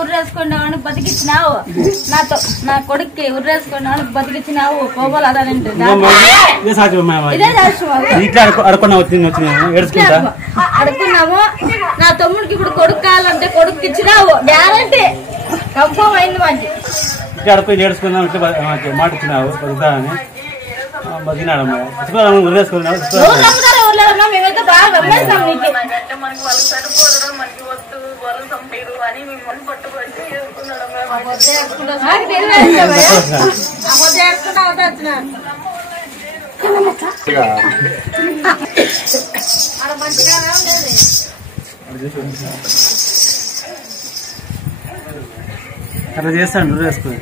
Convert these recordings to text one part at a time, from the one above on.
ఉర్రేసుకున్నావు బతికిచ్చినావు నాతో నా కొడుక్కి ఉర్రేసుకున్నావు బతికిచ్చినావు పోవాలి అదంటే అడుక్కున్నాము. నా తమ్ముడికి ఇప్పుడు కొడుకు కావాలంటే కొడుకు ఇచ్చినావు గ్యారంటీ కన్ఫర్మ్ అయింది. మంచి ఏడుచుకున్నాం మాట ఇచ్చినావు అని బతికినాడమ్మా ఉర్రేసుకున్నావు. మేమైతే బాగా గమనిస్తాం నీకు అట్లా చేస్తాడు వేసుకుని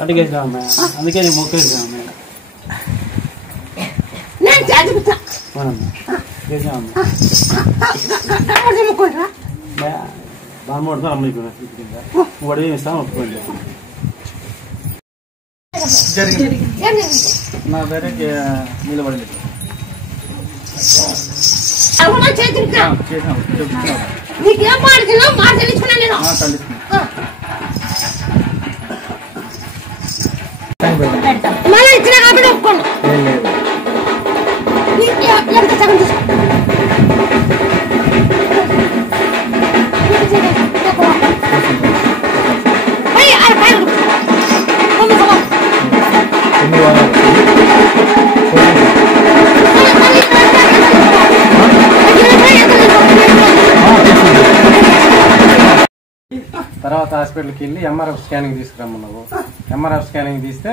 అందుకే మొక్కేసాము బాగా అమ్మ ఇస్తాం ఒప్పుకోండి. నా పేరే నిలబడింది నీకేం మాడుతున్నా మాట తెలుసుకున్నా నేను మళ్ళీ ఇచ్చిన కాబట్టి ఒప్పుకోను. ఎంత సగం చూసుకో తర్వాత హాస్పిటల్కి వెళ్ళి ఎంఆర్ఎఫ్ స్కానింగ్ తీసుకురమ్మన్నావు. ఎంఆర్ఎఫ్ స్కానింగ్ తీస్తే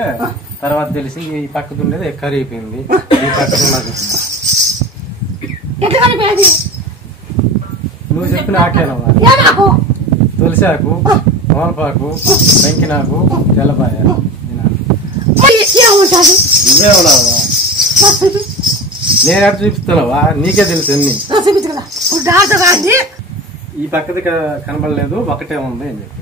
తర్వాత తెలిసి ఈ పక్కకు ఉండేది కరిగిపోయింది. ఈ పక్కకు నువ్వు చెప్పిన ఆకేనవా తులసాకు మోలపాకు వెంకినాకు తెల్లపాయ నువ్వేవా నేను ఎక్కడ చూపిస్తున్నావా నీకే తెలుసు అన్ని. ఈ పక్కది కనబడలేదు ఒకటే ఉంది అని చెప్పి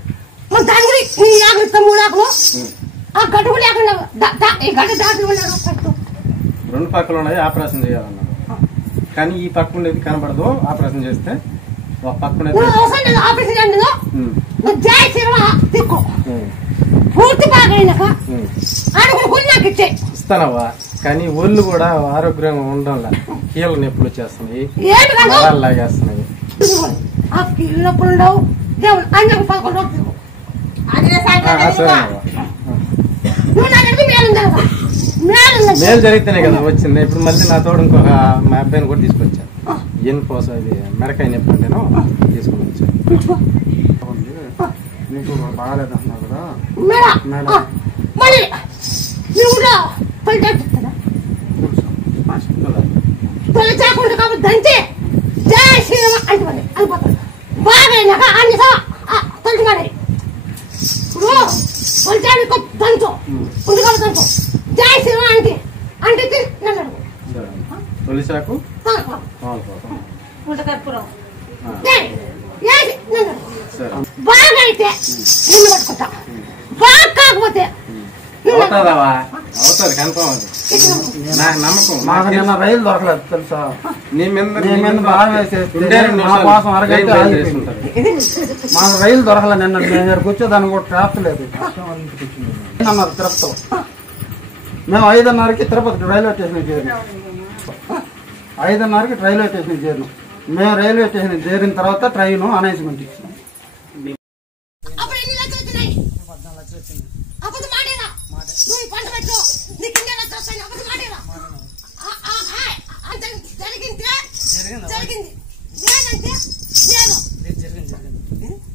రెండు పక్కలు ఉన్నాయి ఆపరేషన్ చేయాలన్నారు. కానీ ఈ పక్క ఉండేది కనబడదు. ఆపరేషన్ చేస్తే ఒక పక్క ఉండేది ఇస్తానవా. కానీ ఒళ్ళు కూడా ఆరోగ్యంగా ఉండడం కీళ్ళ నొప్పులు వచ్చేస్తున్నాయి, లాగేస్తున్నాయి. మేలు జరిగితేనే కదా వచ్చింది. ఇప్పుడు మళ్ళీ నా తోడు ఇంకొక మా అబ్బాయిని కూడా తీసుకొచ్చాను. ఏం కోసం ఇది మెడకాయ నొప్పి నేను తీసుకుని వచ్చాను. మీకు బాగాలేదు అంటున్నావు కదా బాగా అన్ని తొలిగానే ఇప్పుడు పొలిచానికి దంచు ఉండుగా దంచు జై శ్రీరామ అంటే అంటే తొలిసాకు బాగా అయితే నిన్ను పట్టుకుంటా. బాగా కాకపోతే అవుతుంది కన్ఫర్మ్. అది నాకు నమ్మకం. మాకు నిన్న రైలు దొరకలేదు తెలుసా. నీ మీద బాగా వేసేసి అరగంట మాకు రైలు దొరకలేదు. నిన్న నేను కూర్చోదాన్ని కూడా ట్రాఫిక్ లేదు అన్నారు తిరుపతిలో. మేము 5:30కి తిరుపతి రైల్వే స్టేషన్కి చేరినాం. 5:30కి రైల్వే స్టేషన్కి చేరినాం. మేము రైల్వే స్టేషన్కి చేరిన తర్వాత ట్రైన్ అనౌన్స్మెంట్ ఇచ్చినాం.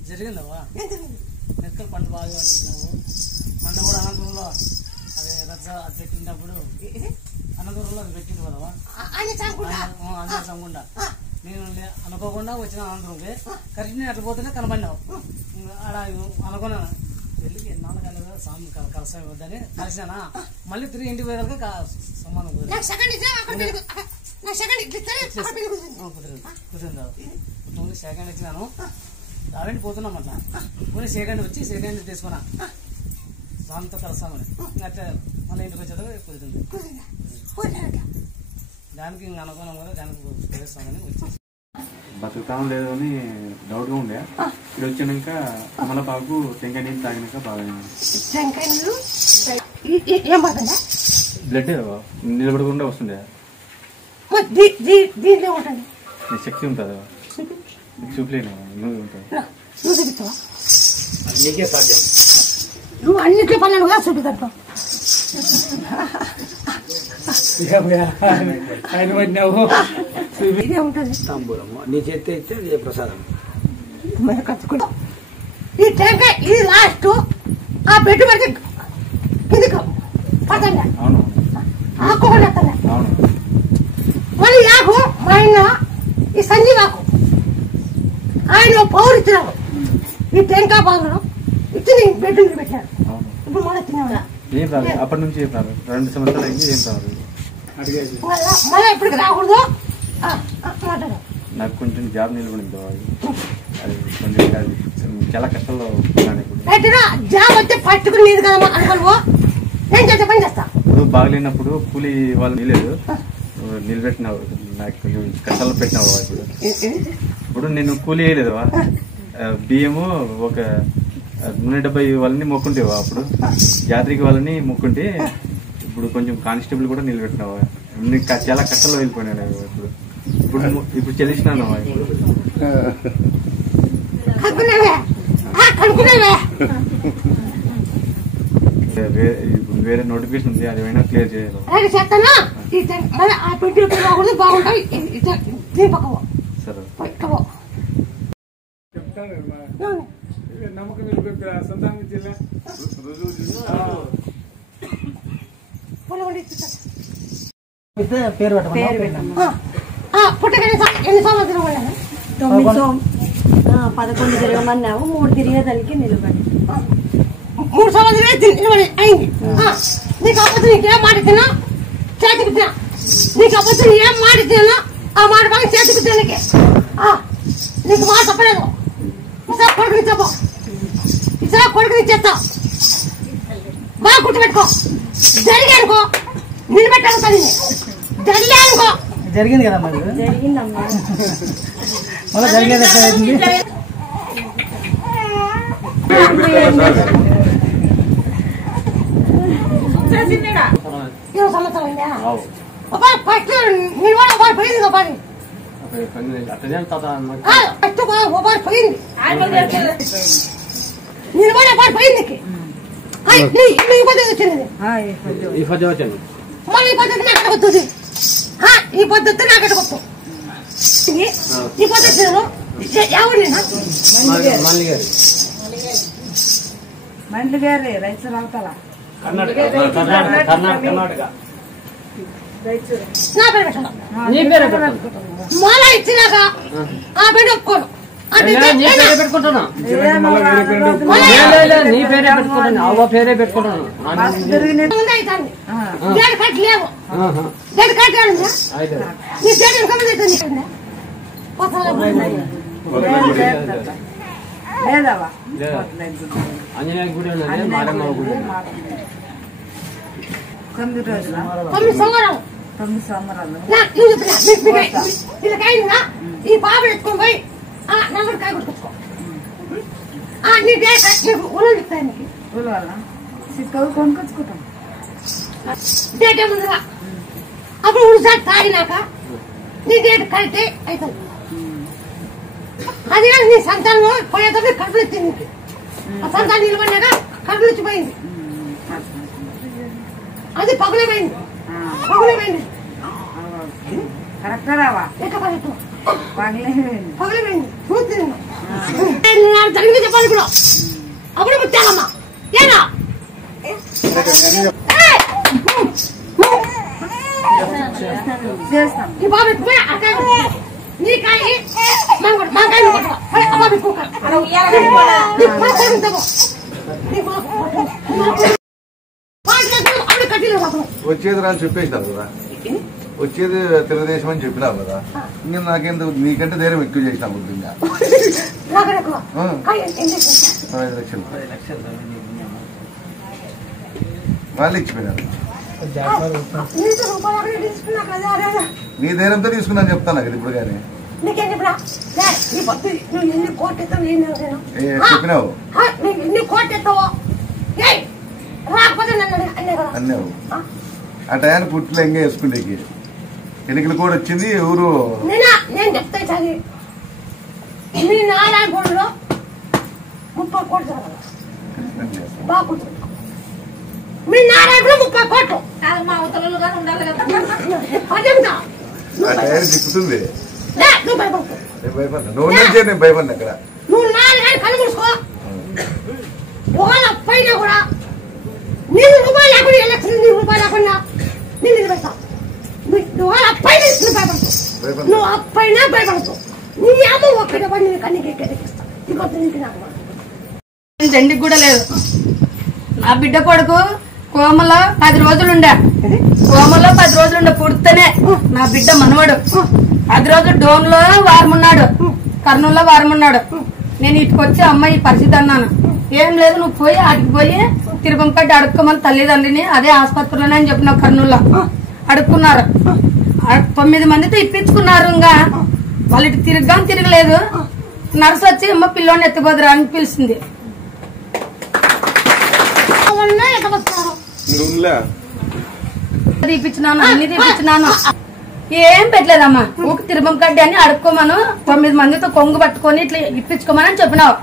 జరిగిందవా మెక్కలు పంట బాగా పండించినావు. మొన్న కూడా అనంతపురంలో అదే రచ్చ పెట్టినప్పుడు అనంతపురంలో అది పెట్టింది కదవా అదే సంగుండా. నేను అనుకోకుండా వచ్చిన అనంతపురంకి కరెక్ట్ నేను అట్లా పోతేనే కనబడినావు. ఆడ అనుకున్నాను పెళ్ళికి ఎన్నాళ్ళు కాలేదు స్వామి కలసం ఇవ్వద్దని కలిసినా మళ్ళీ తిరిగి ఇంటికి పోయేదాకా సమానం కుదిరింది సెకండ్ ఇచ్చినాను రావేంటి పోతున్నాం అట్లా పోనీ సెకండ్ వచ్చి సెకండ్ తీసుకున్నా స్వామితో కలుస్తామని అట్లా మళ్ళీ ఇంటికి వచ్చేదాకా కుదిరింది దానికి ఇంకా అనుకున్నాం కదా దానికి తెలుస్తామని వచ్చేసి బతుకుతాం లేదు అని డౌట్గా ఉండే ఇక్కడ వచ్చినాక అమలపాకు టెంకాయ నీళ్ళు తాగినాక బాగా బ్లడ్ నిలబడకుండా వస్తుండే శక్తి ఉంటుంది చూపలేను నువ్వు ఉంటుంది నీకే సాధ్యం నువ్వు అన్నిట్లో పనులు కూడా చూపుతావు ఇదే ఉంటుంది తాంబూలము నీ చేతి ఇస్తే ప్రసాదం ఈ టెంకాయ ఇది లాస్ట్ ఆ బెడ్ వరకు కిందికి పడతాండి అవును ఆకోకుండా అవును మళ్ళీ ఆకు మా ఆయన ఈ సంజీవాకు ఆయన పౌరు ఇచ్చినాడు ఈ టెంకాయ పాలను ఇచ్చి నేను బెడ్ మీద పెట్టాను అవును ఇప్పుడు మళ్ళీ తిన్నాడు ఏం రాదు అప్పటి నుంచి ఏం రాదు 2 సంవత్సరాలు అయింది ఏం రాదు మళ్ళీ ఇప్పటికి రాకూడదు మాట్లాడు నాకు కొంచెం జాబ్ నిలబడింది అది కొంచెం చాలా కష్టంలో ఉన్నాను ఇప్పుడు పెట్టినా జాబ్ వచ్చి పట్టుకుని లేదు కదమ్మా అనుకోను నేను చేసే పని చేస్తా ఇప్పుడు బాగలేనప్పుడు కూలీ వాళ్ళు నిలేదు నిలబెట్టినావు నాకు కొంచెం కష్టాలు పెట్టినావు ఇప్పుడు నేను కూలీ వేయలేదు బియ్యము ఒక 170 వాళ్ళని మొక్కుంటేవా అప్పుడు జాతరికి వాళ్ళని మొక్కుంటే ఇప్పుడు కొంచెం కానిస్టేబుల్ కూడా నిలబెట్టినావా చాలా కష్టాల్లో వెళ్ళిపోయినాడు ఇప్పుడు ఇప్పుడు ఇప్పుడు చెల్లిస్తున్నాను ఇప్పుడు ఇప్పుడు వేరే నోటిఫికేషన్ ఉంది అది అయినా క్లియర్ చేయాలి సరే నమ్మకం పేరు పుట్టగా ఎన్ని సంవత్సరం 11 తిరగమన్నావు 3 తిరిగేదానికి నిలబడి 3 సంవత్సరాలు నిలబడి అయింది నీకు అప్పటి నీకేం మాట తిన్నా చేతికి తిన్నా నీకు అప్పటి ఏం మాట తిన్నా ఆ మాట బాగా చేతికి తినకి నీకు మాట చెప్పలేదు ఈసారి కొడుకుని చెప్పు ఈసారి కొడుకుని చెప్తా బాగా గుర్తుపెట్టుకో జరిగానుకో నిలబెట్టాను తల్లి జరిగానుకో జరిగింది కదా మరి జరిగిందమ్మా మళ్ళీ జరిగేది ఎట్లా అవుతుంది 20 సంవత్సరాలు అయిందా ఫస్ట్ నిలబడి ఒకటి పోయింది ఒకటి ఫస్ట్ ఒకటి పోయింది నిలబడి ఒకటి పోయింది ఈ పద్ధతి వచ్చింది ఈ పద్యం వచ్చాను మళ్ళీ ఈ పద్ధతి నాకు వస్తుంది ఈ పద్ధతి నాకు వస్తుంది ఈ పద్ధతి ఎవరు మండ్లి గారి రైతులు అవతల కర్ణాటక నా పేరు పెట్టాను మాల ఇచ్చినాక ఆ బిడ్డ ఒప్పుకోను పెట్టుకుంటాను నీ పేరే పెట్టుకుంటాను అవ్వ పేరే పెట్టుకుంటాను కట్ లేవు గడి కట్టాడు నీ పేరు లేదవా ఆంజనేయ గుడి ఉన్నది మారమ్మ గుడి 9 రోజుల 9 సంవత్సరాలు 9 సంవత్సరాలు వీళ్ళకైందా ఈ బాబు ఎత్తుకొని పోయి నమ్మడు కాయ కొట్టుకో నీ డేట్ ఉలలు చెప్తాను నీకు ఉలవాల సిక్కలు కొనుకొచ్చుకుంటాం డేట్ ఏముందిరా అప్పుడు ఉడిసారి తాగినాక నీ డేట్ కరెక్టే అవుతుంది అది నీ సంతానం పోయేటప్పుడు కడుపులు ఇచ్చింది నీకు ఆ సంతానం నిలబడినాక కడుపులు ఇచ్చిపోయింది అది పగులే పోయింది కరెక్ట్ రావా ఎట్లా కరెక్ట్ పగలేపోయింది పగలపోయింది చూస్తుంది జరిగింది చెప్పాలి ఇప్పుడు అప్పుడు పుట్టాలమ్మా ఏనా చేస్తాం ఈ బాబు ఎక్కువ అక్కడ నీ కాయ మా కాయ అబ్బాబు ఎక్కువ వచ్చేది రా అని చెప్పేసినావు కదా, వచ్చేది తెలుగుదేశం అని చెప్పినావు కదా, నేను నాకేందుకు నీకంటే ధైర్యం ఎక్కువ చేసినా బుద్ధిగా 5 లక్షలు వాళ్ళు ఇచ్చిపోయినారు. నీ ధైర్యంతో తీసుకున్నాను చెప్తాను కదా ఇప్పుడు. కానీ చెప్పినావు అన్నావు. ఆ టయానికి పుట్టులో ఎంగే వేసుకుంటే ఎన్నికలు కూడా వచ్చింది. ఊరు నేను చెప్తా చదివి మీ నారాయణపూడిలో 30 కోట్లు బాగుంటుంది. మీ నారాయణపూడిలో 30 కోట్లు మా అవతలలో కానీ ఉండాలి కదా. ఆ టయానికి తిప్పుతుంది. నువ్వు భయపడతావు. నేను భయపడ్డా. నువ్వు నుంచే నేను భయపడినా అక్కడ. నువ్వు నాలుగు కళ్ళు మూసుకో. ఒకవేళ పైన కూడా నేను రూపాయలు లేకుండా ఎలక్షన్ నీ రూపాయలు లేకుండా నేను నిలబెడతావు. నువ్వు అప్పైన భయపడతావు. నువ్వు అప్పైనా భయపడతావు. నీ అమ్మ ఒక్కడే పడి నేను కన్నీ ఎక్కిస్తావు. ఇంకొక నీకు నాకు దండికి కూడా లేదు. నా బిడ్డ కొడుకు కోమలో 10 రోజులుండే. కోమలో 10 రోజులుండే. పుడితేనే నా బిడ్డ మనవడు 10 రోజులు డోన్ లో వారమున్నాడు, కర్నూలులో వారమున్నాడు. నేను ఇటుకొచ్చి అమ్మ ఈ పరిస్థితి అన్నాను. ఏం లేదు, నువ్వు పోయి అడిగి పోయి తిరుపంపట్టి అడుక్కోమని తల్లిదండ్రిని అదే ఆసుపత్రిలోనే అని చెప్పిన కర్నూలులో అడుక్కున్నారు. 9 మందితో ఇప్పించుకున్నారు. ఇంకా వాళ్ళు ఇటు తిరగలేదు. నర్సు వచ్చి అమ్మ పిల్లోని ఎత్తిపోదురా అని పిలిచింది. తీపిచ్చినాను, అన్ని తీపిచ్చినాను, ఏం పెట్టలేదమ్మా. ఊకి తిరుపం కడ్డి అని అడుక్కోమను 9 మందితో కొంగు పట్టుకొని ఇట్లా ఇప్పించుకోమని అని చెప్పినావు.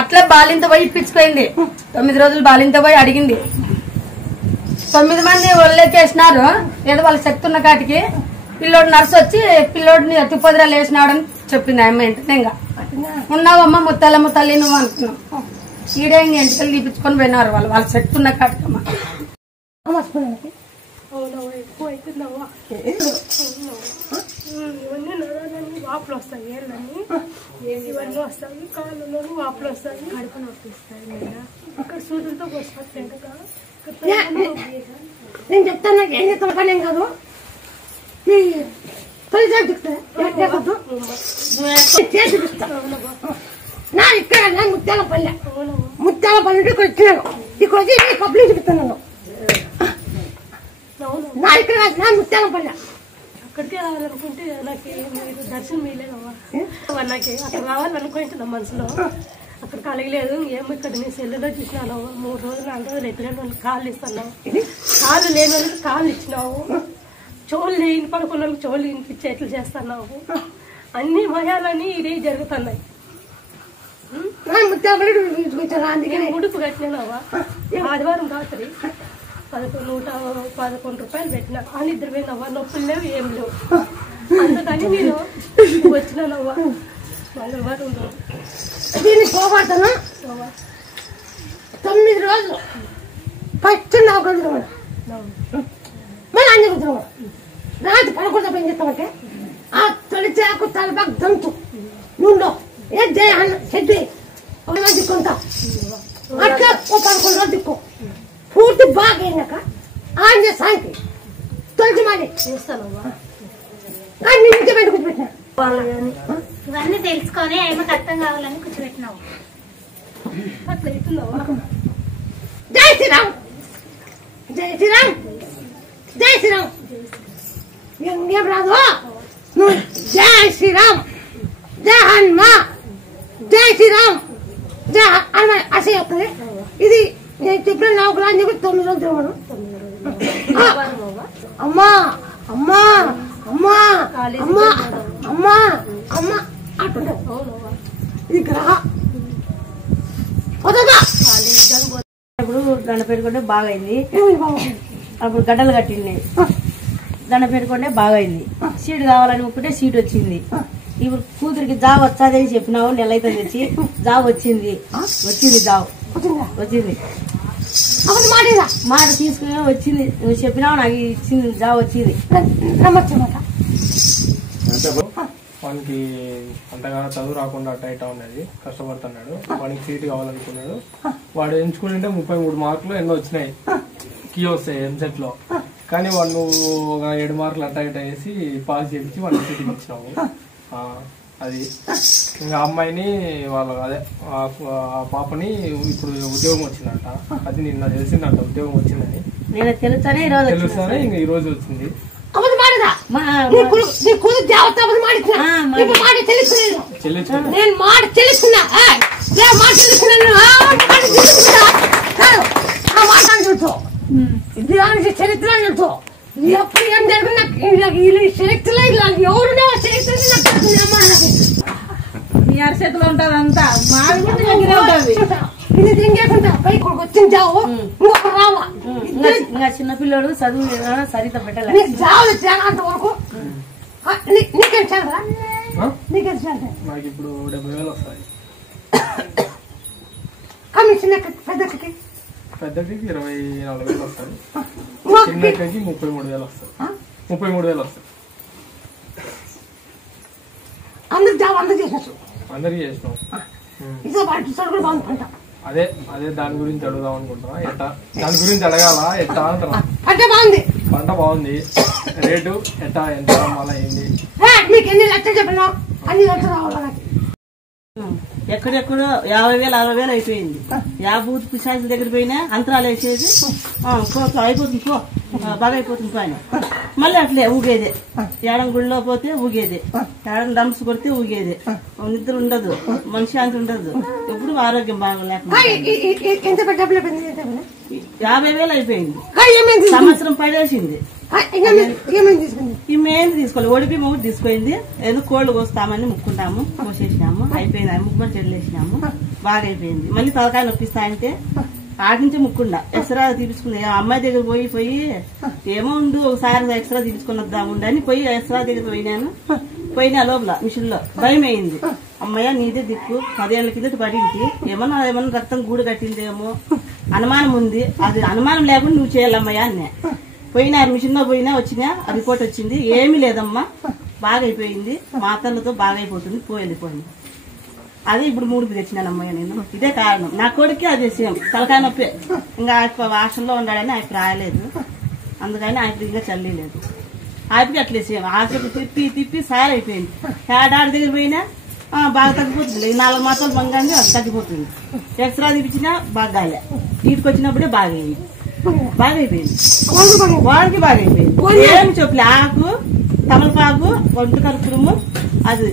అట్లే బాలింత పోయి ఇప్పించుకోయింది. 9 రోజులు బాలింత పోయి అడిగింది. 9 మంది ఒళ్ళేకేసినారు. ఏదో వాళ్ళ శక్తి ఉన్న కాటికి పిల్లోడు నర్సు వచ్చి పిల్లోడిని ఎత్తిపోదిరా లేచినాడని చెప్పింది అమ్మ. ఇంటి ఇంకా ఉన్నావమ్మా ముత్తాలమ్మ తల్లి నువ్వు అనుకున్నావు. ఈడే ఇంక ఎంటికలు తీపించుకొని పోయినారు వాళ్ళు వాళ్ళ శక్తి ఉన్న కాటికమ్మా. ఇవన్నీ నరాలన్నీ వాపులు వస్తాయి, ఏళ్ళని ఇవన్నీ వస్తాయి, కాళ్ళలోని వాపులు వస్తాయి, కడుపు నొప్పి వస్తాయి. ఇక్కడ సూదులతో పోసుకోవచ్చు. నేను చెప్తాను, నాకు ఏం చెప్తాను పని ఏం కాదు. నా ఇక్కడ ముత్యాలపల్లె ముత్యాలపల్లెకి వచ్చినాను. ఇక్కడ వచ్చి కప్పులు చెప్తాను. నా ఇక్కడ ముత్యాలపల్లె అక్కడికే రావాలనుకుంటే నాకు దర్శనం ఇవ్వలేదమ్మా. నాకు అక్కడ రావాలనుకుంటున్నా మనసులో. అక్కడ కలగలేదు. ఏమో ఇక్కడ నేను సెల్లులో చూసినాను. 3 రోజులు 4 రోజులు ఎట్లే వాళ్ళకి కాళ్ళు ఇస్తున్నావు. కాళ్ళు లేని వాళ్ళకి కాళ్ళు ఇచ్చినావు. చెవులు లేని పడుకున్న వాళ్ళకి చెవులు వినిపించి ఎట్లా చేస్తున్నావు. అన్ని మయాలని ఇదే జరుగుతున్నాయి. ముడుపు కట్టినావా ఆదివారం రాత్రి 111 రూపాయలు పెట్టినా. ఆ నిద్ర పోయినావా, నొప్పులు లేవు, ఏం లేవు. అందుకని నేను వచ్చినానవ్వా. మంగళవారం దీన్ని పోగొడతాను. 9 రోజులు ఫస్ట్ నవ్వుకుంటున్నా. మళ్ళీ అన్ని కుదురు రాత్రి 11 ఏం చెప్తామంటే ఆ తొలి చాకు తలబాకు దంతు నువ్వు ఏ చెడ్డి దిక్కుంటా. అట్లా 11 రోజులు దిక్కు పూర్తి బాగా అయినాక ఆంజే సాయంత్రం తొలిచి మాది చేస్తానమ్మా. ఇంటి బయట కూర్చోబెట్టినా. ఇవన్నీ తెలుసుకొని ఏమకి అర్థం కావాలని కూర్చోబెట్టినావు. అట్లా అవుతున్నావా. జై శ్రీరామ్, జై శ్రీరామ్, జై శ్రీరామ్. ఏం రాదు నువ్వు. జై శ్రీరామ్, జై హనుమా, జై శ్రీరామ్, జై హనుమా అసే వస్తుంది. ఇది నేను చెప్పిన నాకు రాని 9 రోజులు తిరగను. అమ్మా అమ్మా అమ్మా అమ్మా అమ్మా అమ్మ అంటుండే. ఇది గ్రహ ఇప్పుడు దండ పెట్టుకుంటే బాగైంది. అప్పుడు గడ్డలు కట్టింది. దండ పెట్టుకుంటే బాగైంది. సీటు కావాలని ఒప్పుకుంటే సీట్ వచ్చింది. ఇప్పుడు కూతురికి జాబ్ వచ్చాదని చెప్పినావు. నెల అయితే తెచ్చి జాబ్ వచ్చింది. జాబ్ వచ్చింది. మాట తీసుకుని వచ్చింది. నువ్వు చెప్పినావు నాకు ఇచ్చింది. జాబ్ వచ్చింది. వానికి అంతగా చదువు రాకుండా టైట్ ఉన్నది, కష్టపడుతున్నాడు. వానికి సీట్ కావాలనుకున్నాడు. వాడు ఎంచుకుంటే 33 మార్కులు ఎన్నో వచ్చినాయి, కీ వస్తాయి ఎంసెట్ లో. కానీ వాడు ఒక 7 మార్కులు అట్ట ఇట్ట వేసి పాస్ చేయించి వాడిని సీట్కి ఇచ్చినాము. అది ఇంకా అమ్మాయిని వాళ్ళ అదే ఆ పాపని ఇప్పుడు ఉద్యోగం వచ్చిందంట. అది నిన్న తెలిసిందంట ఉద్యోగం వచ్చిందని. తెలుస్తానే ఇంకా ఈ రోజు వచ్చింది. నేను మాట తెలుసుకున్నా చరిత్ర చూడు ఎప్పుడు ఏం జరిగినా చరిత్రలో ఇలా ఎవరునే నీ అరచేతిలో ఉంటది అంతా, మాది కూడా దగ్గరే ఉంటది. ఇది తింగేకుంటా పై కొడుకు వచ్చించావు ఇంకొక రావా ఇంకా చిన్నపిల్లడు చదువు సరిత పెట్టలేదు. జావులు అంత వరకు నీకేం చదవరా? నీకేం చదవ? నాకు ఇప్పుడు 70,000 వస్తాయి. కమిషన్ పెద్దకి 24,000 వస్తాయి. చిన్నకి 33,000 వస్తాయి. 33,000 వస్తాయి. అందరు జాబ్ అందరు చేసినట్టు అందరికి చేసినాం. ఇదే వాటి సరుకులు బాగుంది పంట. అదే దాని గురించి అడుగుదాం అనుకుంటున్నా. ఎట్టా దాని గురించి అడగాల ఎట్టా అంటున్నా. పంట బాగుంది, పంట బాగుంది. రేటు ఎట్టా ఎంత మళ్ళా ఏంది? మీకు ఎన్ని లక్షలు చెప్పినా అన్ని లక్షలు రావాలి నాకు. ఎక్కడెక్కడో 50,000 60,000 అయిపోయింది. బూత్ పిశాచుల దగ్గర పోయినా అంతరాలు వేసేది అయిపోతుంది పో, బాగా అయిపోతుంది పైన. మళ్ళీ అట్లే ఊగేదే. ఏడం గుడిలో పోతే ఊగేదే, ఏడం డంప్స్ కొడితే ఊగేదే. నిద్ర ఉండదు, మనశ్శాంతి ఉండదు, ఎప్పుడు ఆరోగ్యం బాగోలేకుండా 50,000 అయిపోయింది. సంవత్సరం పడేసింది. ఈ మేలు తీసుకోవాలి, ఒడిపి మూడు తీసుకుంది. ఏదో కోళ్లు కోస్తామని ముక్కుంటాము, కోసేసినాము, అయిపోయింది. ముక్కుని చెల్లేసినాము, బాగా అయిపోయింది. మళ్ళీ తలకాయ నొప్పిస్తాయంటే ఆటి నుంచి ముక్కుండా ఎక్స్రా తీపించుకుంది. అమ్మాయి దగ్గర పోయి ఏమో ఉండు ఒకసారి ఎక్స్రా తీపించుకుని వద్దాముండని పోయి ఎక్స్రా దగ్గర పోయినా లోపల మిషన్ లో భయం అయింది. అమ్మయ్య నీదే దిక్కు, 10 ఏళ్ల కిందట పడింది, ఏమన్నా రక్తం గూడు కట్టిందేమో అనుమానం ఉంది. అది అనుమానం లేకుండా నువ్వు చేయాలమ్మయ్యా అన్నే. పోయినా మిషన్ లో పోయినా వచ్చినా రిపోర్ట్ వచ్చింది, ఏమీ లేదమ్మా, బాగా అయిపోయింది, మాతలతో బాగా అయిపోతుంది, వెళ్ళిపోయింది. అదే ఇప్పుడు 3 తెచ్చినానమ్మయ్య నేను. ఇదే కారణం. నా కొడుకు అదే సేమ్ తలకాయ నొప్పి. ఇంకా హాస్టల్లో ఉన్నాడని ఆయన రాయలేదు, అందుకని ఆయన ఇంకా చల్లేదు. ఆయనకి అట్లే సేమ్ హాస్టల్ తిప్పి సార్ అయిపోయింది. డాడీ దగ్గర పోయినా బాగా తగ్గిపోతుంది. 4 మాసాలు బంగానే అది తగ్గిపోతుంది. ఎక్స్రా తీపించినా బాగా గాలే, ఇంటికి వచ్చినప్పుడే బాగా అయింది, బాగా అయిపోయింది. వాడికి బాగా అయిపోయింది. ఏమి చెప్పలే, ఆకు తమలపాకు వంట కరుపురము అది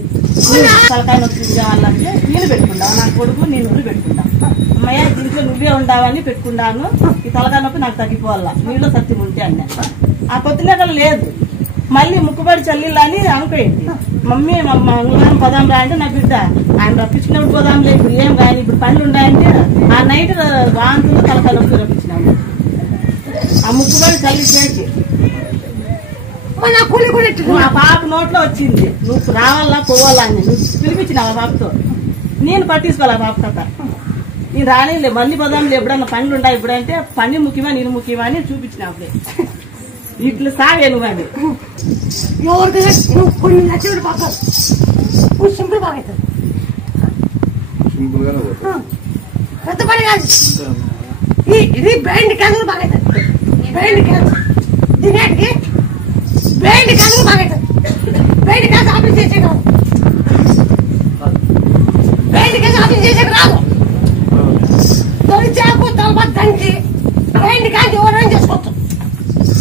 తలకాయ నొప్పి కావాలంటే నేను పెట్టుకుంటావు, నా కొడుకు నేను కూడా పెట్టుకుంటా. అమ్మయ్య దీంట్లో నువ్వే ఉండవని పెట్టుకున్నాను, ఈ తలకాయ నొప్పి నాకు తగ్గిపోవాలా, నీళ్ళు సత్యం ఉంటే అన్నా. ఆ పొత్తులేకలు లేదు, మళ్ళీ ముక్కుబడి చల్లిల్లని అనుకోయింది. మమ్మీ మంగళవారం పోదాం రా అంటే నా బిడ్డ ఆయన రప్పించినప్పుడు పోదాంలే, ఇప్పుడు ఏం కానీ ఇప్పుడు పనులు ఉన్నాయంటే ఆ నైట్ వాంతులు తలకాయ నొప్పి రప్పించినాము. ఆ ముక్కుబడి చల్లించేసి ఆ పాప నోట్లో వచ్చింది, నువ్వు రావాలా పోవాలా అని నువ్వు పిలిపించినావు ఆ పాపతో. నేను పట్టించుకోవాలి ఆ పాప కథ. నేను రానిలే, మళ్ళీ పోదాంలే ఎప్పుడన్నా పనులు ఉన్నాయి ఇప్పుడంటే పని ముఖ్యమా నేను ముఖ్యమా అని చూపించిన అప్పుడే. ఇట్లా సాగే నువ్వు అని కొన్ని లక్షలు బాగా సింపుల్ బాగా అవుతుంది, పెద్ద పని కాదు. ఇది బ్రెయిన్ క్యాన్సర్ బాగా అవుతుంది, బ్రెయిన్ క్యాన్సర్ దీనికి బ్రెయిన్ క్యాన్సర్ బాగా అవుతుంది. బ్రెయిన్ క్యాన్సర్ ఆపరేషన్ చేసే కాదు, బ్రెయిన్ క్యాన్సర్ ఆపరేషన్ చేసే రాదు. తొలిచాకు తలప దంచి బ్రెయిన్ క్యాన్సర్ ఎవరైనా చేసుకోవచ్చు.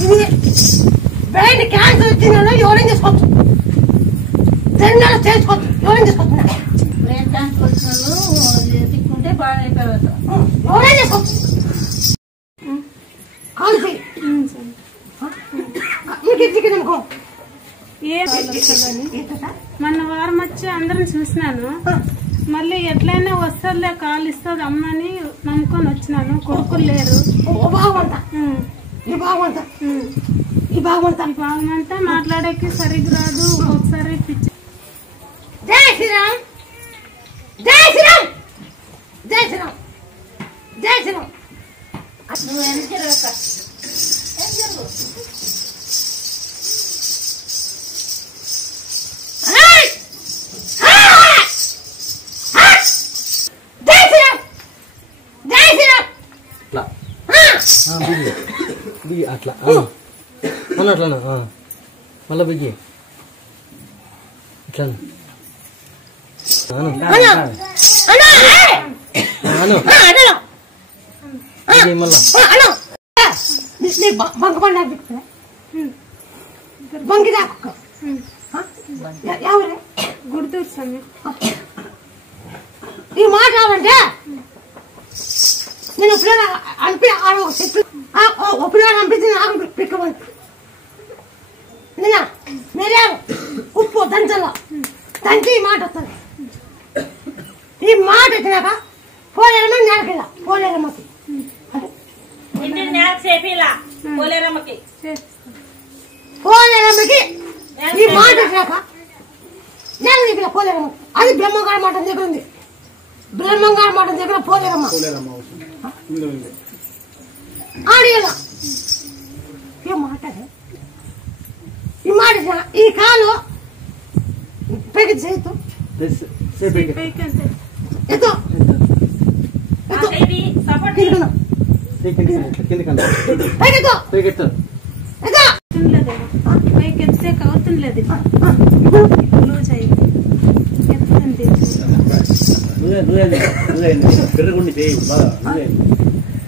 ఇది బ్రెయిన్ క్యాన్సర్ వచ్చిన ఎవరైనా చేసుకోవచ్చు, జనరల్ చేసుకోవచ్చు, ఎవరైనా చేసుకోవచ్చు. బ్రెయిన్ క్యాన్సర్ వచ్చిన వాళ్ళు తిక్కుంటే బాగా అయిపోవచ్చు, ఎవరైనా చేసుకోవచ్చు. కాల్ చేయి మొన్న వారం వచ్చి అందరం చూసినాను, మళ్ళీ ఎట్లయినా వస్తుందిలే కాలు ఇస్తుంది అమ్మని నమ్ముకొని వచ్చినాను. కొడుకులు లేరు, ఈ భాగమంతా మాట్లాడేకి సరిగ్గా రాదు, ఒకసారి పిచ్చి. జై శ్రీరామ్, జై శ్రీరామ్, జై శ్రీరామ్, జై శ్రీరామ్. నువ్వు వెనక్కి రాక ఏం జరుగు అట్లా అట్లా మళ్ళా బిగ్గి ఇట్లా మళ్ళా బంక పండు బంకి దాకా ఎవరే గుర్తూరు స్వామి ఈ మాట రావంటే నేను ఎప్పుడైనా అనిపి ఎప్పుడైనా అనిపించి నాకు పిక్కమంట నిన్న మిరియాలు ఉప్పు దంచలో దంచి ఈ మాట వస్తుంది ఈ మాట వచ్చినాక పోలేరమ్మ నేలకిల్ల పోలేరమ్మకి పోలేరమ్మకి ఈ మాట వచ్చినాక నేల చెప్పిన పోలేరమ్మకి అది బ్రహ్మంగారి మాట దగ్గర ఉంది బ్రహ్మంగారి మాట దగ్గర పోలేరమ్మ ఆడియల ఈ మాట ఈ మాట ఈ కాలు పైకి చేతు ఎత్తో పైకి ఎత్తే అవుతుండలేదు లూజ్ అయింది ఎత్తుంది బిర్రగుండి చేయి బాగా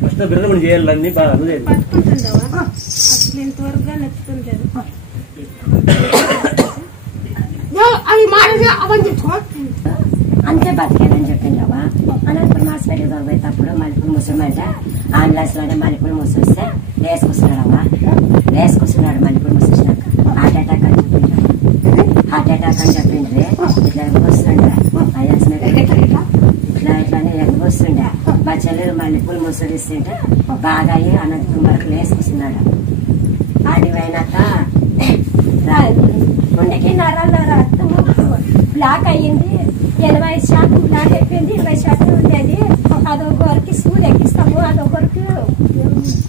ఫస్ట్ బిర్రగుండి చేయాలి అన్ని బాగా పట్టుకుంటుండవా అసలు ఇంతవరకు ఎత్తుతుండలేదు అవి మాట అవని తెచ్చుకో అంతే బతికేదని చెప్పిండవా అనంతపురం హాస్పిటల్ దొరికిపోయేటప్పుడు మల్లెపూలు ముసలమంట ఆంబులెన్స్లోనే మల్లెపూలు ముసలిస్తే లేసుకొస్తున్నాడవా లేసుకొస్తున్నాడు మల్లెపూలు ముసలినాక హార్ట్ అటాక్ అని చెప్పిండ్రా హార్ట్ అటాక్ అని చెప్పిండ్రే ఇట్లా ఎగబోస్తుండే ఇట్లానే ఎగబోస్తుండే మా చెల్లెలు మల్లెపూలు ముసలిస్తుంటే బాగా అయ్యి అనంతపురం వరకు లేసుకొస్తున్నాడు ఆడిపోయినాక గుండెకి నరాల రక్తం బ్లాక్ అయ్యింది 80% బ్లాక్ అయిపోయింది 20% ఉండేది అదొకరికి సూది ఎక్కిస్తాము అదొకరికి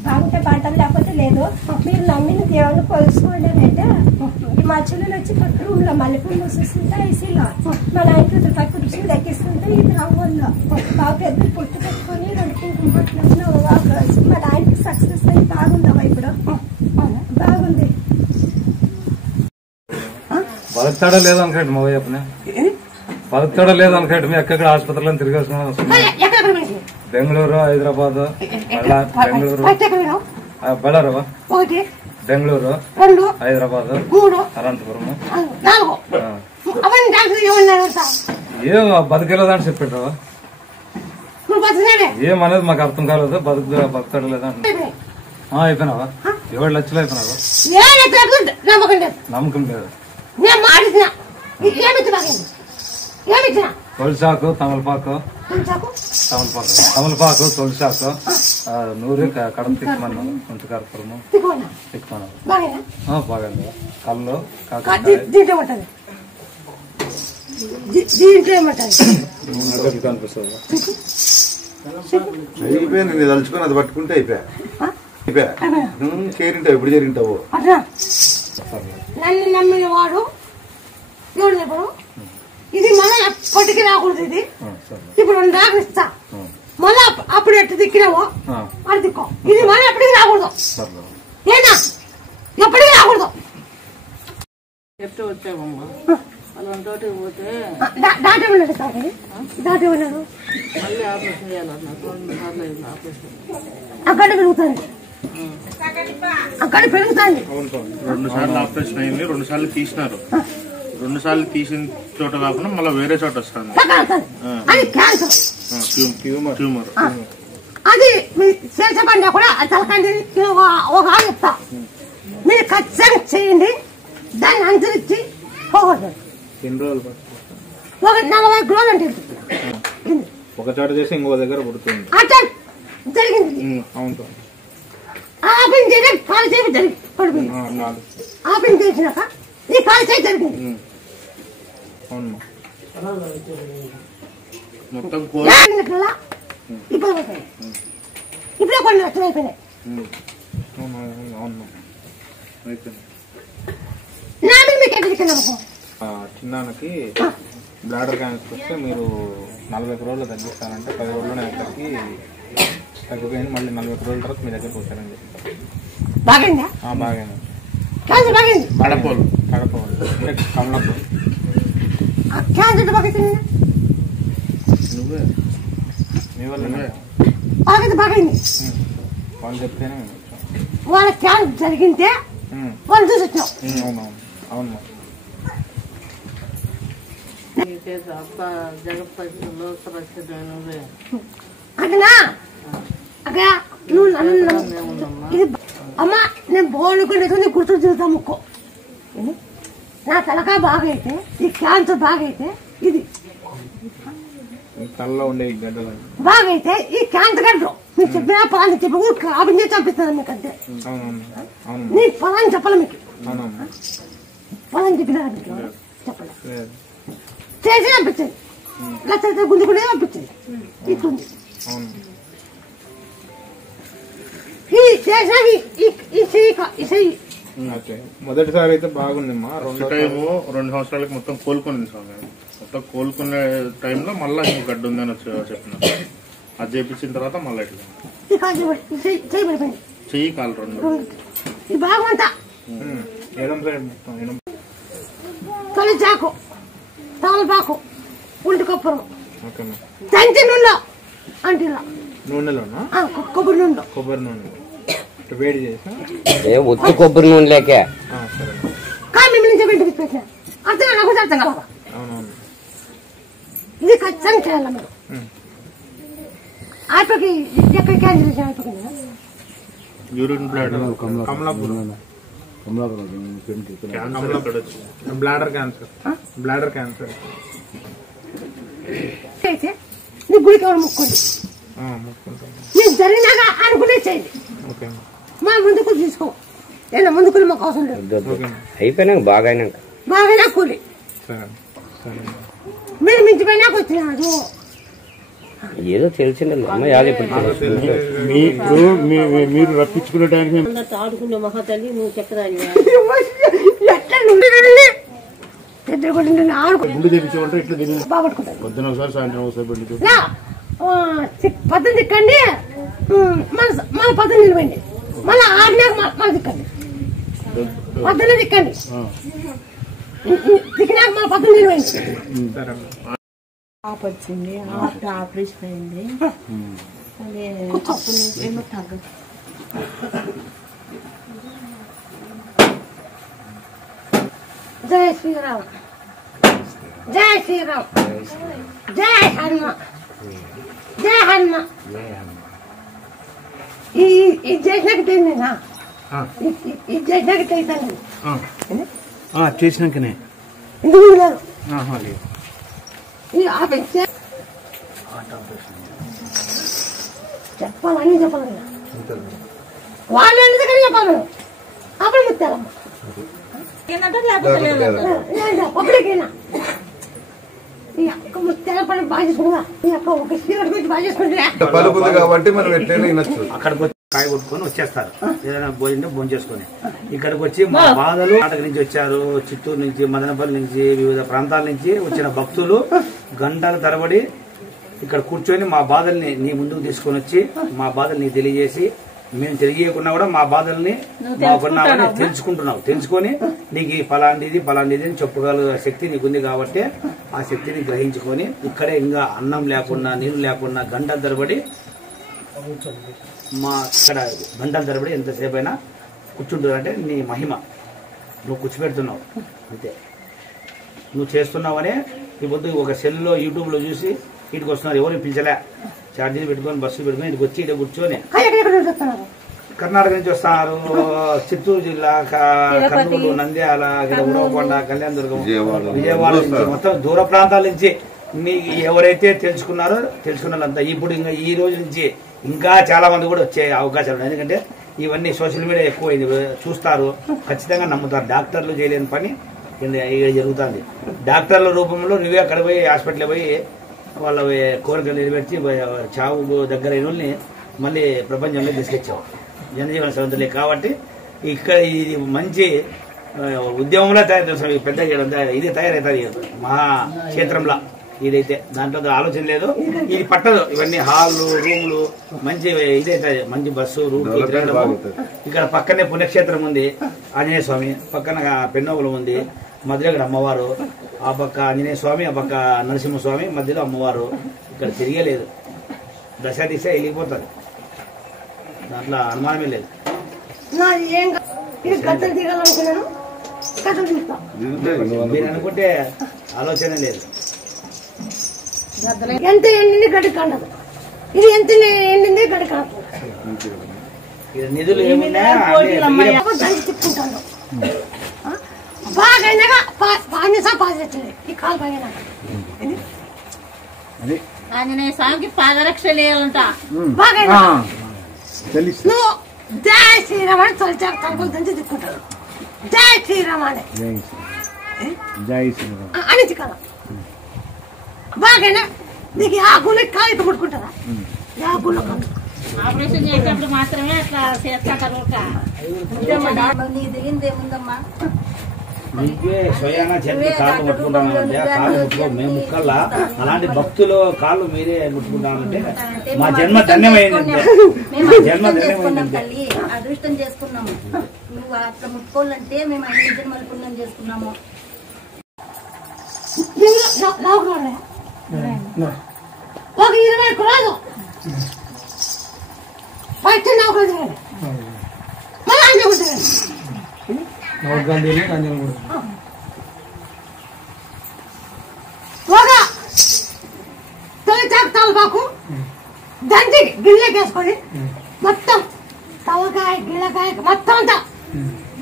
బాగుంటే పంటలు లేకపోతే లేదు మీరు నమ్మిన దేవుని కొలుసుకోండి అంటే ఈ మా చెల్లెలు వచ్చి పక్క రూమ్ లో మల్లెపూలు మూసేస్తుంటే ఐసీలో మా నాయన పక్క సూది ఎక్కిస్తుంటే ఇది రంగుల్లో బాగా పెద్ద పుట్టు పెట్టుకొని 2 కుంకుమ బట్టలు మా నాయనకి సక్సెస్ అయ్యి బాగుందమ్మా ఇప్పుడు బాగుంది బతుకుతాడో లేదో అనుకోండి మా చెప్పిన బతుకుతాడో లేదో అనుకోండి మీ ఎక్కడ ఆసుపత్రిలో తిరిగేస్తున్నాం బెంగళూరు హైదరాబాద్ బెంగళూరు బళ్ళారు బెంగళూరు హైదరాబాద్ అనంతపురం ఏం బతికేలేదని చెప్పాడు ఏమనేది మాకు అర్థం కాలేదు బతుకుతాడు లేదా అయిపోయినావా 7 లక్షలు అయిపోయినావా నమ్మకం లేదు తొలిసాకు తమలపాకు తొలిసాకు నూరు కడప తిక్కమన్నావు కొంత కర్పూరము తిక్కమన్నావు బాగుంది కళ్ళు కనిపిస్తుంది అయిపోయి నేను తలుచుకొని అది పట్టుకుంటే అయిపోయా చేరింటావు ఎప్పుడు చేరింటావు నన్ను నమ్మిన వాడు ఎవడు చెప్పడు ఇది మళ్ళీ ఎప్పటికీ రాకూడదు ఇది ఇప్పుడు 2 దాకా ఇస్తా మళ్ళీ అప్పుడు ఎట్టు దిక్కినావో అది దిక్కో ఇది మళ్ళీ ఎప్పటికీ రాకూడదు ఏనా ఎప్పటికీ రాకూడదు ఎప్పుడు వచ్చావమ్మా అలాంటి పోతే డాక్టర్ ఉన్నాడు డాక్టర్ ఉన్నాడు మళ్ళీ ఆపరేషన్ చేయాలన్నా 2 సార్లు అయింది ఆపరేషన్ అక్కడ పెరుగుతుంది అక్కడ పెరుగుతుంది 2 సార్లు ఆపరేషన్ అయింది 2 సార్లు తీసినారు 2 సార్లు తీసిన చోట కాకుండా మళ్ళీ వేరే చోట వస్తుంది ట్యూమర్ అది చేసే కూడా తలకండి ఒక చెప్తా మీరు ఖచ్చితంగా చేయండి దాన్ని అనుసరించి పోకూడదు ఎన్ని రోజులు ఒక 40 కిలోలు అంటే ఒక చోట చేసి ఇంకో దగ్గర పుడుతుంది అట్లా జరిగింది అవును ఆపరేషన్ చేయడం కాలు చేసి జరిగింది పడిపోయింది ఆపరేషన్ చేసినాక నీ కాలు చేసి జరిగింది అవును మొత్తం ఇప్పుడే కొన్ని లక్షలు అయిపోయినాయి నా మీద మీకు ఎట్లా చిన్నానికి బ్లాడర్ క్యాన్సర్ వస్తే మీరు 40 రోజులు తగ్గిస్తానంటే 10 రోజుల్లోనే అక్కడికి తగ్గిపోయింది మళ్ళీ 40 రోజుల తర్వాత మీ దగ్గరకు వచ్చారని చెప్తారు బాగైందా? బాగైంది. క్యాన్సర్ బాగైంది. కడపోలు కమలపోలు క్యాన్సర్ బాగైతుంది. నువ్వే బాగైంది. వాళ్ళు చెప్తేనే వాళ్ళ క్యాన్సర్ జరిగింటే వాళ్ళు చూసి వచ్చాం. అవును అక్కడా అక్కడ నువ్వు ఇది అమ్మా నేను బోనుకునే గుర్తు తిరుగుతా ముక్కో. నా తలకాయ బాగైతే ఈ క్యాన్సర్ బాగైతే ఇది తలలో ఉండే గడ్డలు బాగైతే ఈ క్యాన్సర్ గడ్డలు మీకు చెప్పినా పొలాన్ని చెప్పి ఊరికి అభివృద్ధి చంపిస్తుంది మీకంటే. నీ పొలాన్ని చెప్పాలి మీకు. పొలాన్ని చెప్పినా చెప్పాలి చేసి పంపించండి. లక్ష గుంజుకునే పంపించండి. ఇట్లుంది ఈ చేసిన ఈ చెయ్యి మొదటిసారి అయితే బాగుందమ్మా. ఫస్ట్ టైము 2 సంవత్సరాలకి మొత్తం కోలుకునింది స్వామి. మొత్తం కోలుకునే టైంలో మళ్ళీ ఇంకో గడ్డ ఉందని చెప్పిన. అది చేపించిన తర్వాత మళ్ళీ ఇట్లా చెయ్యి కాలు 2 బాగుంటా తొలి చాకు తమలపాకు ఉల్టి కొప్పరం తంచి నూనె అంటే నూనెలోనా కొబ్బరి నూనె కొబ్బరి నూనె వేడి చేసా ఒత్తి కొబ్బరి నూనె లేక కానీ మిమ్మల్ని చెప్పి పెట్టిన అర్థం నాకు అర్థం కలవా. అవునవును ఇది ఖచ్చితంగా చేయాలి మీరు. ఆటోకి ఎక్కడ క్యాన్సర్ చేసి ఆటోకి యూరిన్ బ్లాడర్ బ్లాడర్ క్యాన్సర్ అయితే నీ గుడికి ఎవరు ముక్కోండి. నీకు జరిగినాక అనుకునే చేయండి. మా ముందుకు తీసుకో. నేను ముందుకు మాకు అవసరం లేదు. అయిపోయినాక బాగా కూలి మీరు మించిపోయినాక వచ్చినాడు. ఏదో తెలిసిందే మీరు రప్పించుకునే టైంకి ఆడుకునే మహాతల్లి నువ్వు చెప్పరాని గుండు తెప్పించామంటే ఇట్లా తిని పొద్దున ఒకసారి సాయంత్రం ఒకసారి పద్దెని తిక్కండి మన పద్దెని నిలవండి మళ్ళీ ఆడినాక మన తిక్కండి పద్దెని తిక్కండి తిక్కినాక మన పద్దెని నిలవండి. వచ్చింది ఆపరేషన్ అయింది. అదే అప్పటి నుంచి ఏమో తగ్గదు. జై శ్రీరామ్ జై శ్రీరామ్ జై హనుమ జై హనుమ. ఇది చేసినాక నేనా ఇది చేసినాక అవుతాను చేసినాకనే ఎందుకు లేదు చెప్పాలని చెప్పాలి వాళ్ళు ఎందుకని చెప్పాలి అప్పుడు ముత్తారమ్మ అప్పటికైనా ఈ అక్క ముత్తాల పని బాగా చేసుకుంటా ఈ అక్క ఒక సీరియల్ గురించి బాగా చేసుకుంటా పలుకుంది కాబట్టి మనం ఎట్లయినా వినొచ్చు. అక్కడికి వచ్చి కాయ కొట్టుకొని వచ్చేస్తారు. ఏదైనా భోజనం చేసుకొని ఇక్కడికి వచ్చి మా బాధలు నాటక నుంచి వచ్చారు. చిత్తూరు నుంచి మదనపల్లి నుంచి వివిధ ప్రాంతాల నుంచి వచ్చిన భక్తులు గంటల తరబడి ఇక్కడ కూర్చొని మా బాధల్ని నీ ముందుకు తీసుకొని వచ్చి మా బాధల్ని తెలియజేసి మేము తెలియకుండా కూడా మా బాధల్ని మాకున్నామని తెలుసుకుంటున్నావు. తెలుసుకొని నీకు ఫలాంటిది అని చెప్పగల శక్తి నీకుంది కాబట్టి ఆ శక్తిని గ్రహించుకొని ఇక్కడే ఇంకా అన్నం లేకుండా నీళ్లు లేకుండా గంటల తరబడి మా ఇక్కడ గంటల తరబడి ఎంతసేపు అయినా కూర్చుంటుందంటే నీ మహిమ. నువ్వు కూర్చోబెడుతున్నావు అంతే. నువ్వు చేస్తున్నావనే ఈ పొద్దు ఒక సెల్లో యూట్యూబ్లో చూసి ఇటుకు వస్తున్నారు. ఎవరు పిలిచలే. ఛార్జీలు పెట్టుకొని బస్సులు పెట్టుకొని ఇటుకు వచ్చి ఇటు కూర్చొని కర్ణాటక నుంచి వస్తున్నారు. చిత్తూరు జిల్లా, కర్నూలు, నంద్యాల, ఉడవకొండ, కళ్యాణదుర్గం, విజయవాడ నుంచి మొత్తం దూర ప్రాంతాల నుంచి మీకు ఎవరైతే తెలుసుకున్నారో తెలుసుకున్న వాళ్ళంతా ఇప్పుడు ఇంకా ఈ రోజు నుంచి ఇంకా చాలా మంది కూడా వచ్చే అవకాశాలు ఉన్నాయి. ఎందుకంటే ఇవన్నీ సోషల్ మీడియా ఎక్కువైంది, చూస్తారు, ఖచ్చితంగా నమ్ముతారు. డాక్టర్లు చేయలేని పని ఇక్కడ జరుగుతుంది. డాక్టర్ల రూపంలో నువ్వే అక్కడ పోయి హాస్పిటల్ పోయి వాళ్ళ కోరికలు నెరవేర్చి చావు దగ్గరైన వాళ్ళని మళ్ళీ ప్రపంచంలో తీసుకొచ్చావు జనజీవన సౌందర్యం. కాబట్టి ఇక్కడ ఇది మంచి ఉద్యమంలో తయారు చేస్తాం. పెద్ద ఇది తయారవుతుంది మహాక్షేత్రంలో. ఇదైతే దాంట్లో ఆలోచన లేదు. ఇది పట్టదు. ఇవన్నీ హాళ్ళు రూములు మంచి ఇదైతే మంచి బస్సు రూమ్. ఇక్కడ పక్కనే పుణ్యక్షేత్రం ఉంది, ఆంజనేయ స్వామి పక్కన పెన్నోగులు ఉంది, మధ్యలో ఇక్కడ అమ్మవారు, ఆ పక్క ఆంజనేయ స్వామి, ఆ పక్క నరసింహస్వామి, మధ్యలో అమ్మవారు. ఇక్కడ తిరిగేలేదు, దశ దిశ వెళ్ళిపోతుంది, దాంట్లో అనుమానమే లేదు. మీరు అనుకుంటే ఆలోచన లేదు. ఎంత ఎండింది గడి కండదు, ఇది ఎంత ఎండింది గడి కాదు. నిధులు ఏమున్నా తిప్పుకుంటాను బాగా పాజిటివ్ ఈ కాలు బాగా ఆంజనేయ స్వామికి పాదరక్ష లేయాలంట. బాగా నువ్వు జై శ్రీరామ్ అని తలుపులు దంచి తిప్పుకుంటాను. జై శ్రీరామ్ అని అనేది కదా. బాగా నీకు ఆ గుళ్ళు కాలు ఇట్టు కొట్టుకుంటారా? ఆ గుళ్ళు ఆపరేషన్ చేసేటప్పుడు మాత్రమే అట్లా చేస్తాంటారు. దిగిందేముందమ్మా నీకే స్వయానా చేతి కాళ్ళు ముట్టుకుంటామంటే కాళ్ళు ముట్టుకో. మేము ముక్కల్లా అలాంటి భక్తులు కాళ్ళు మీరే ముట్టుకుంటామంటే మా జన్మ ధన్యమైందంటే, జన్మ ధన్యమైందంటే. అదృష్టం చేసుకున్నాము. నువ్వు అట్లా ముట్టుకోవాలంటే మేము 5 జన్మల పుణ్యం చేసుకున్నాము. ఒక 20 కులాలు ఫస్ట్ నౌకరు మళ్ళీ అంజకుంటారు. ఒక తొలి తలపాకు దంచి గిళ్ళకేసుకొని మొత్తం తలకాయ గిళ్ళకాయ మొత్తం అంతా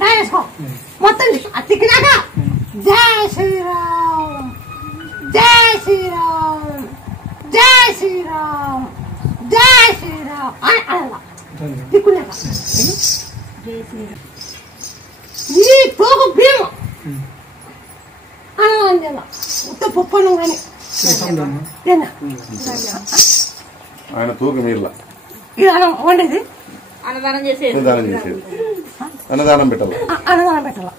వేసుకో. మొత్తం అతికినాక జై శ్రీరామ్ జై శ్రీరామ్ జై శ్రీరామ్ జై శ్రీరామ్ అని అలా తిక్కున్నాక జై శ్రీరామ్ ఈ తోకు భీము అలా ఉత్త పప్పు కానీ ఆయన తూకం మీర్లా ఇది అన్నం వండేది అన్నదానం చేసేది. అన్నదానం పెట్టాలి, అన్నదానం పెట్టాల,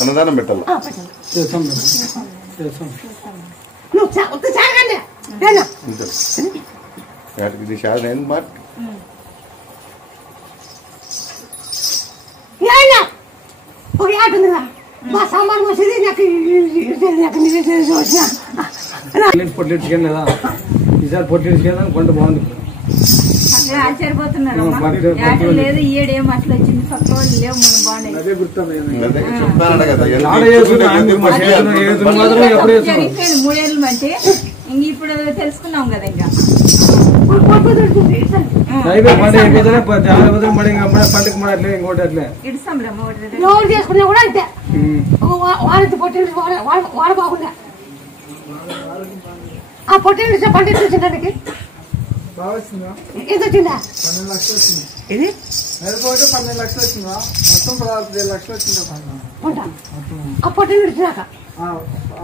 అన్నదానం పెట్టాలి. నువ్వు ఉత్త చాగండి ఇది శాసన ఏం మాట ఒక ఆట ఉందిరా మా సాంబార్ వచ్చేది నాకు పొట్టించుకెళ్ళి లేదా ఈసారి పొట్టించుకెళ్ళి కొంత బాగుంది. అట్లా ఆశ్చర్యపోతున్నారు. లేదు ఈడేం అట్లా వచ్చింది, పక్క వాళ్ళు లేవు, మనం బాగున్నాయి. జరిగిపోయింది 3 ఏళ్ళు అంటే ఇంక ఇప్పుడు తెలుసుకున్నాం కదా. ఇంకా లోన్ చేసుకున్నా కూడా అంతే. వాడికి పొట్టింటి వాడు బాగుండే ఆ పొట్టింటి పంట చూసిందానికి ఎంత వచ్చిందా? 12 లక్షలు వచ్చింది. ఇది నెలకోటి 12 లక్షలు వచ్చిందా? మొత్తం 16 లక్షలు వచ్చిందా? ఆ పొట్టింటి వచ్చినాక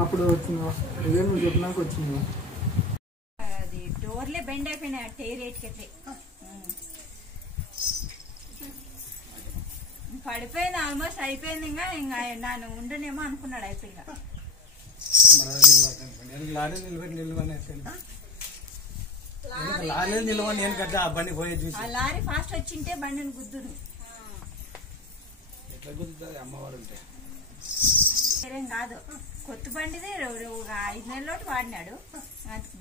అప్పుడు వచ్చిందా? ఇదే నువ్వు చెప్పినాక వచ్చిందా? అది డోర్లే బెండ్ అయిపోయినాయి టైర్ ఎట్కట్లే పడిపోయింది. ఆల్మోస్ట్ అయిపోయింది. ఇంకా నన్ను ఉండనేమో అనుకున్నాడు. అయిపోయింది లారీ నిలబెట్టి నిలవని నేను కదా ఆ బండి పోయే చూసి ఆ లారీ ఫాస్ట్ వచ్చింటే బండిని గుద్దుదు. ఎట్లా గుద్దుతుంది అమ్మవారు ఉంటే టైరేం కాదు, కొత్త బండిది 5 నెలలోటి వాడినాడు.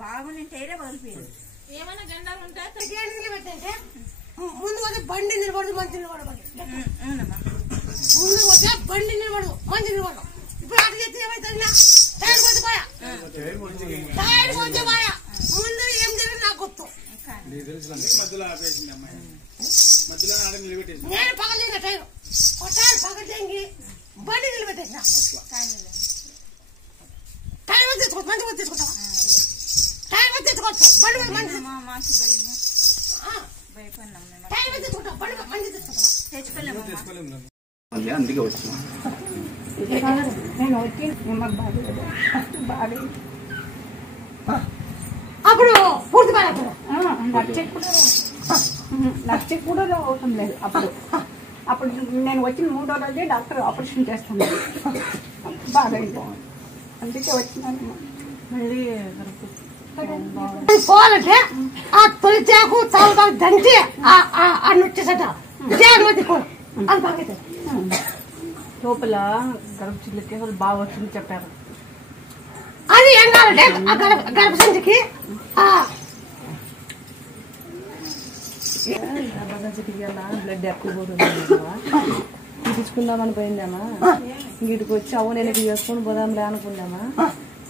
బాగుంది, టైరే పగిలిపోయింది. ఏమైనా గండాలు ఉంటాయి పెట్టంటే ముందు పోతే బండి నిలబడదు, మంచి నిలబడదు. ముందు పోతే బండి నిలబడదు, మంచి నిలబడదు. ఇప్పుడు అటు చేస్తే ఏమైతుంది? టైర్ పోతే టైర్ పోతే ముందు ఏం జరిగింది నాకు గుర్తు. నేను పగలేక టైర్ కొట్టాలి, పగలకి బండి నిలబెట్టేసిన. టైర్ వద్ద తెచ్చుకో, మంచి వద్ద తెచ్చుకుంటావా? టైర్ వద్ద తెచ్చుకోవచ్చు, బండి మంచి టైర్ వద్ద తెచ్చుకుంటావు, బండి మంచి తెచ్చుకుంటావా? అందుకే వచ్చిన నేను వచ్చి అప్పుడు పూర్తి బాగా లక్ష కూడా అవటం లేదు. అప్పుడు నేను వచ్చిన 3వ రోజే డాక్టర్ ఆపరేషన్ చేస్తాను. బాగా అయిపోయింది, అందుకే వచ్చినాను. పోవాలంటే ఆ తొలి చేకు చాలా బాగా దంచి ఆ నొచ్చేసట జాగ్రత్త అది బాగా లోపల గర్భ చిల్లుకి బాగా వచ్చింది చెప్పారు. అది ఏం కావాలంటే ఆ గర్భ సంచికి బ్లడ్ ఎక్కువ పోతుంది తీపించుకుందామని పోయిందామా, ఇంటికి వచ్చి అవ్వ నేను చేసుకొని పోదాంలే అనుకున్నామా.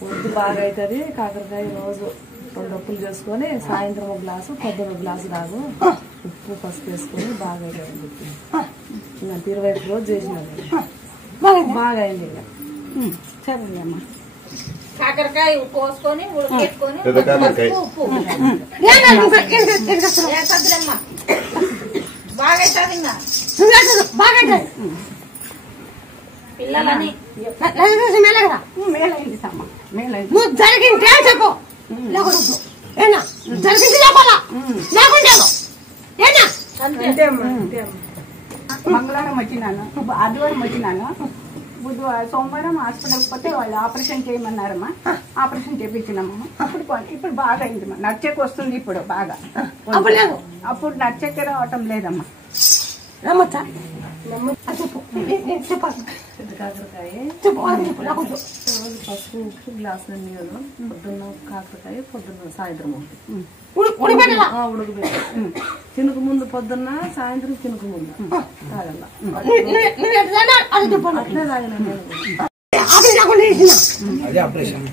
వద్దు బాగా అవుతుంది కాకరకాయ రోజు 2 అప్పులు చేసుకొని సాయంత్రం 1 గ్లాసు పొద్దున 1 గ్లాసు తాగు, ఉప్పు పసుపు వేసుకొని బాగా అవుతుంది. 25 రోజు చేసినాను బాగా అయింది. ఇక సరే అమ్మా కాకరకాయ పోసుకొని ఉడకెట్టుకొని ఉప్పు బాగా అవుతుంది బాగా పిల్లలని నువ్వు జరిగింటే చెప్పు లేకూడదు ఏనా జరిగింది చెప్పాలా లేకుంటే ఏనా మంగళవారం వచ్చినాను, ఆదివారం వచ్చినాను, బుధవారం సోమవారం హాస్పిటల్కి పోతే వాళ్ళు ఆపరేషన్ చేయమన్నారమ్మా. ఆపరేషన్ చేయించినాము. ఇప్పుడు బాగా అయిందమ్మా. నచ్చేకి వస్తుంది ఇప్పుడు బాగా. అప్పుడు నచ్చేకి రావటం లేదమ్మా. కాకరకాయ పసుపు ఉప్పు గ్లాసుల నీళ్ళు, పొద్దున్న కాకరకాయ పొద్దున్న సాయంత్రం ఉడకబెట్టాలి. తినకు ముందు పొద్దున్న సాయంత్రం తినకు ముందు తాగల. అట్లే తాగిన అదే ఆపరేషన్.